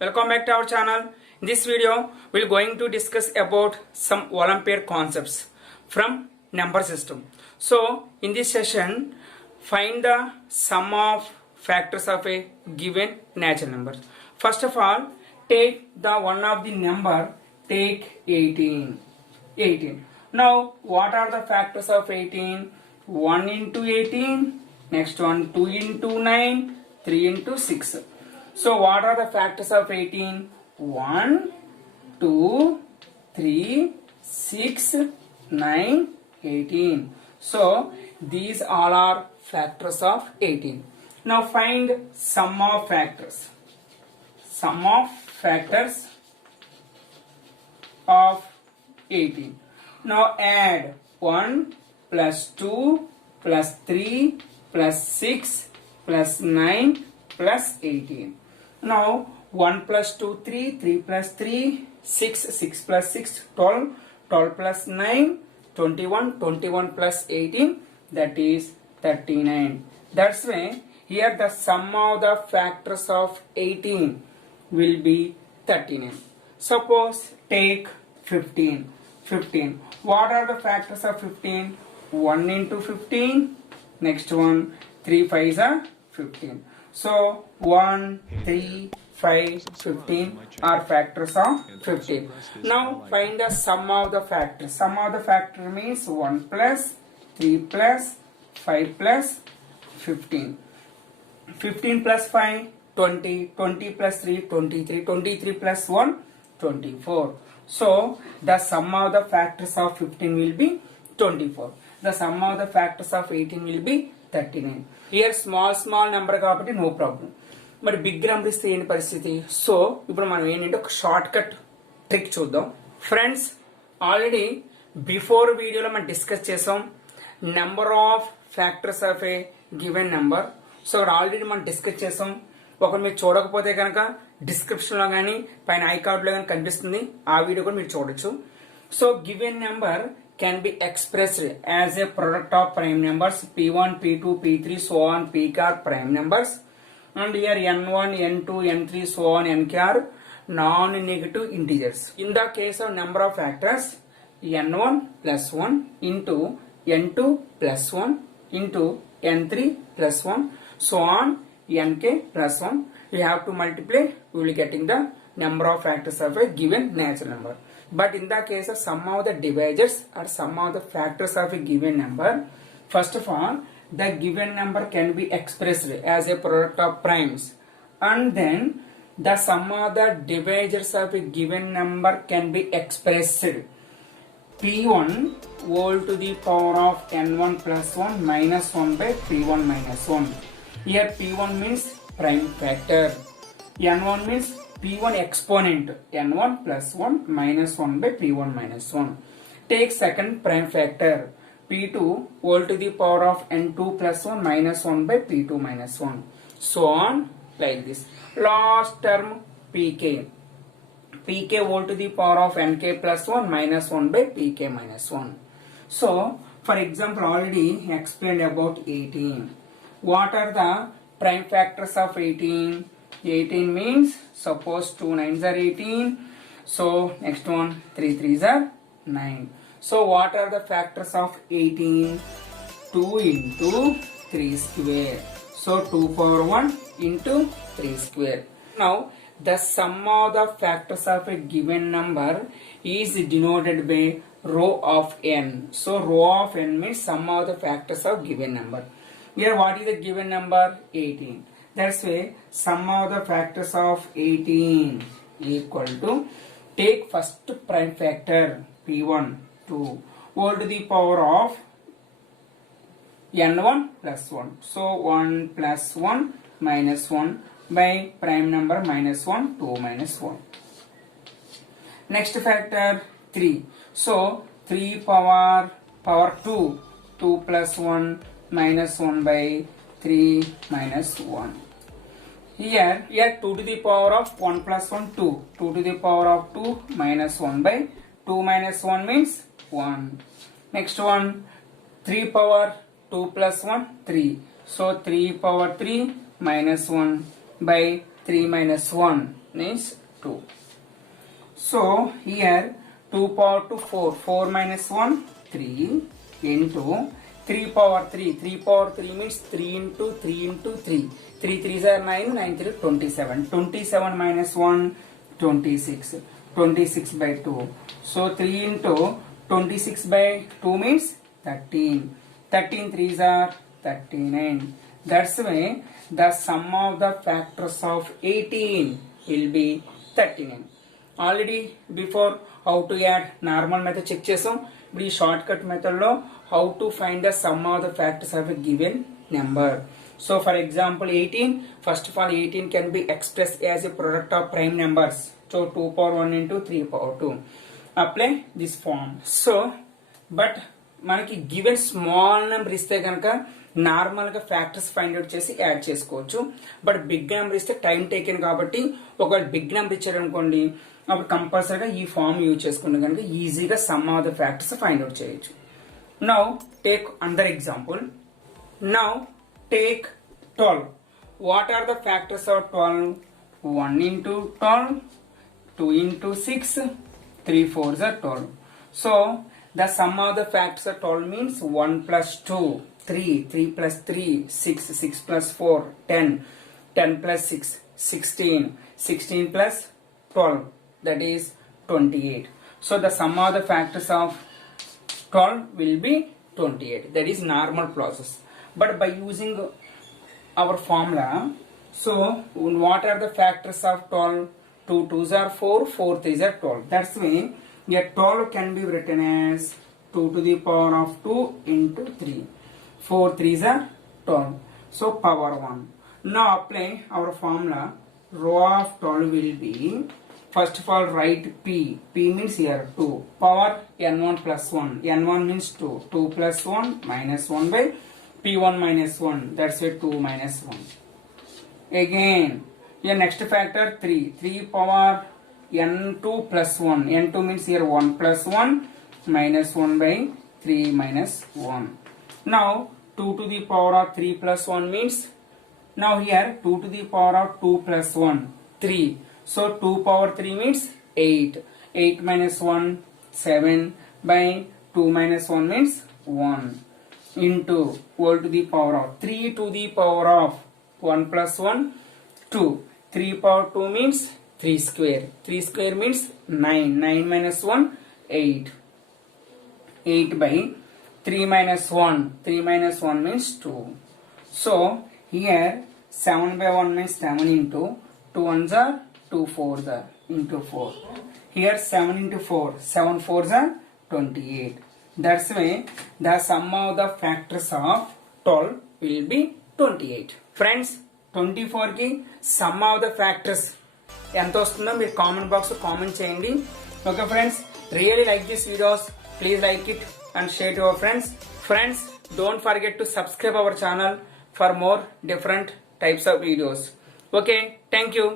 welcome back to our channel. In this video, we're going to discuss about some Olympiad concepts from number system. So, in this session, find the sum of factors of a given natural number. First of all, take the one of the number, take 18. 18. Now, what are the factors of 18? 1 into 18, next one 2 into 9, 3 into 6. So, what are the factors of 18? 1, 2, 3, 6, 9, 18. So, these all are factors of 18. Now, find sum of factors. Sum of factors of 18. Now, add 1 plus 2 plus 3 plus 6 plus 9 plus 18. Now 1 plus 2 3, 3 plus 3, 6, 6 plus 6, 12, 12 plus 9, 21, 21 plus 18, that is 39. That's why here the sum of the factors of 18 will be 39. Suppose take 15. 15. What are the factors of 15? 1 into 15. Next one, 3 5s are 15. So 1, 3, 5, 15 are factors of 15. Now find the sum of the factors. Sum of the factor means 1 plus 3 plus 5 plus 15. 15 plus 5, 20. 20 plus 3, 23. 23 plus 1, 24. So, the sum of the factors of 15 will be 24. The sum of the factors of 18 will be 39. Here small number కాబట్టి no problem. మరి big number ఇస్తే ఏంటి పరిస్థితి? So ఇప్పుడు మనం ఏంటంటే ఒక short cut trick చూద్దాం. ఫ్రెండ్స్, ఆల్రెడీ బిఫోర్ వీడియోలో మనం డిస్కస్ చేసాం number of factors of a given number. So ఇక్కడ ఆల్రెడీ మనం డిస్కస్ చేసాం. ఒకరు మీరు చూడకపోతే కనుక డిస్క్రిప్షన్ లో కానీ పైన ఐ కార్డ్ లో కానీ కనిపిస్తుంది, ఆ వీడియో కూడా మీరు చూడొచ్చు. So given number can be expressed as a product of prime numbers p1, p2, p3, so on, pk are prime numbers, and here n1, n2, n3, so on, nk are non-negative integers. In the case of number of factors, n1 plus 1 into n2 plus 1 into n3 plus 1, so on, nk plus 1. We have to multiply, we will getting the number of factors of a given natural number. But in the case of sum of the divisors or sum of the factors of a given number, first of all, the given number can be expressed as a product of primes, and then the sum of the divisors of a given number can be expressed p1 whole to the power of n1 plus 1 minus 1 by p1 minus 1. Here p1 means prime factor, n1 means p1 exponent, n1 plus 1 minus 1 by p1 minus 1. Take second prime factor, p2 whole to the power of n2 plus 1 minus 1 by p2 minus 1. So on like this. Last term pk. pk whole to the power of nk plus 1 minus 1 by pk minus 1. So for example already explained about 18. What are the prime factors of 18? 18 means suppose 2 9s are 18. So next one 3 3s are 9. So what are the factors of 18? 2 into 3 square. So 2 power 1 into 3 square. Now the sum of the factors of a given number is denoted by row of n. So row of n means sum of the factors of given number. Here what is the given number? 18. That's why sum of the factors of 18 equal to, take first prime factor p1 2 whole to the power of n1 plus 1. So 1 plus 1 minus 1 by prime number minus 1, 2 minus 1. Next factor 3. So 3 power 2, 2 plus 1 minus 1 by 3 minus 1. Here 2 to the power of 1 plus 1 2. 2 to the power of 2 minus 1 by 2 minus 1 means 1. Next one 3 power 2 plus 1 3. So 3 power 3 minus 1 by 3 minus 1 means 2. So here 2 power to 4, 4 minus 1, 3 into 3 power 3, 3 power 3 means 3 into 3 into 3, 3 3s are 9, 9 3 27, 27 minus 1, 26, 26 by 2. So 3 into 26 by 2 means 13, 13 3s are 39. That's why the sum of the factors of 18 will be 39. Already before how to add normal method check chesam. ఇప్పుడు ఈ short cut method లో how to find the sum of the factors of a given number. So for example 18, first of all 18 can be express as a product of prime numbers. So 2 power 1 into 3 power 2. Apply this form. So but మనకి given small number ఇస్తే కనుక normal గా factors find out చేసి add చేసుకోవచ్చు. But big number ఇస్తే time taken కాబట్టి ఒకవేళ big number ఇచ్చారు అనుకోండి అప్పుడు కంపల్సరీగా ఈ ఫార్మ్ యూజ్ చేసుకుంటే కనుక ఈజీగా some of the factors find out చేయొచ్చు. Now take another example. Now take 12. What are the factors of 12? 1 into 12, 2 into 6, 3 4s are 12. So the sum of the factors of 12 means 1 plus 2, 3, 3 plus 3, 6, 6 plus 4, 10, 10 plus 6, 16, 16 plus 12, that is 28. So the sum of the factors of 12 will be 28. That is normal process. But by using our formula, so what are the factors of 12? 2 2s are 4, 4 3s are 12. That's why here 12 can be written as 2 to the power of 2 into 3. 4 3s are 12. So power 1. Now apply our formula. Row of 12 will be, first of all write P. P means here 2. Power n1 plus 1. n1 means 2. 2 plus 1 minus 1 by P1 minus 1. That's why 2 minus 1. Again, here next factor 3. 3 power n2 plus 1. n2 means here 1 plus 1 minus 1 by 3 minus 1. Now 2 to the power of 3 plus 1 means, now here 2 to the power of 2 plus 1, 3. So 2 power 3 means 8. 8 minus 1, 7 by 2 minus 1 means 1 into whole to the power of 3 to the power of 1 plus 1, 2. 3 power 2 means 3 square. 3 square means 9. 9 minus 1, 8. 8 by 3 minus 1. 3 minus 1 means 2. So here 7 by 1 means 7 into 2 ones are 2 4s are into 4. Here 7 into 4. 7 4s are 28. That's why the sum of the factors of 12 will be 28. Friends, 24 కి some of the factors ఎంత వస్తుందో మీరు comment box లో comment చేయండి. Okay friends, really like this videos, please like it and share to your friends. Friends, don't forget to subscribe our channel for more different types of videos. Okay, thank you.